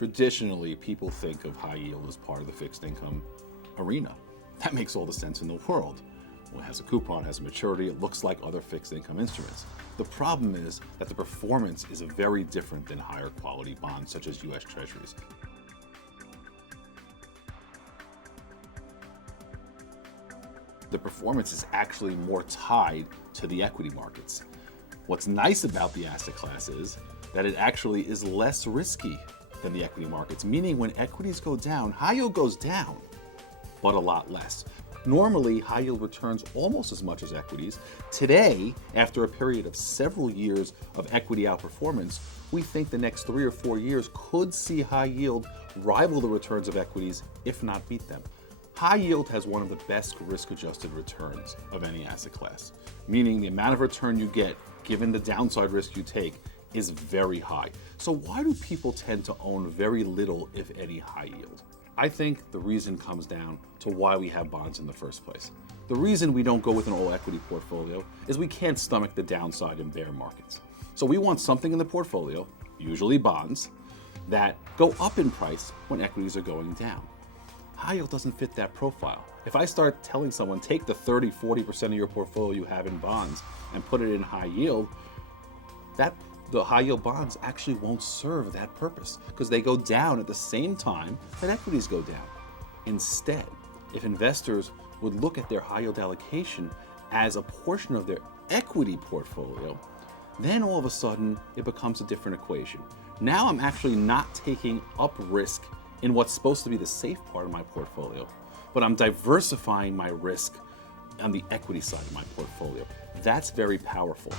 Traditionally, people think of high yield as part of the fixed income arena. That makes all the sense in the world. Well, it has a coupon, has a maturity, it looks like other fixed income instruments. The problem is that the performance is very different than higher quality bonds such as US Treasuries. The performance is actually more tied to the equity markets. What's nice about the asset class is that it actually is less risky than the equity markets, meaning when equities go down, high yield goes down, but a lot less. Normally, high yield returns almost as much as equities. Today, after a period of several years of equity outperformance, we think the next 3 or 4 years could see high yield rival the returns of equities, if not beat them. High yield has one of the best risk-adjusted returns of any asset class, meaning the amount of return you get, given the downside risk you take, is very high. So why do people tend to own very little, if any, high yield? I think the reason comes down to why we have bonds in the first place. The reason we don't go with an all equity portfolio is we can't stomach the downside in bear markets. So we want something in the portfolio, usually bonds, that go up in price when equities are going down. High yield doesn't fit that profile. If I start telling someone, take the 30-40% of your portfolio you have in bonds and put it in high yield, the high yield bonds actually won't serve that purpose because they go down at the same time that equities go down. Instead, if investors would look at their high yield allocation as a portion of their equity portfolio, then all of a sudden it becomes a different equation. Now I'm actually not taking up risk in what's supposed to be the safe part of my portfolio, but I'm diversifying my risk on the equity side of my portfolio. That's very powerful.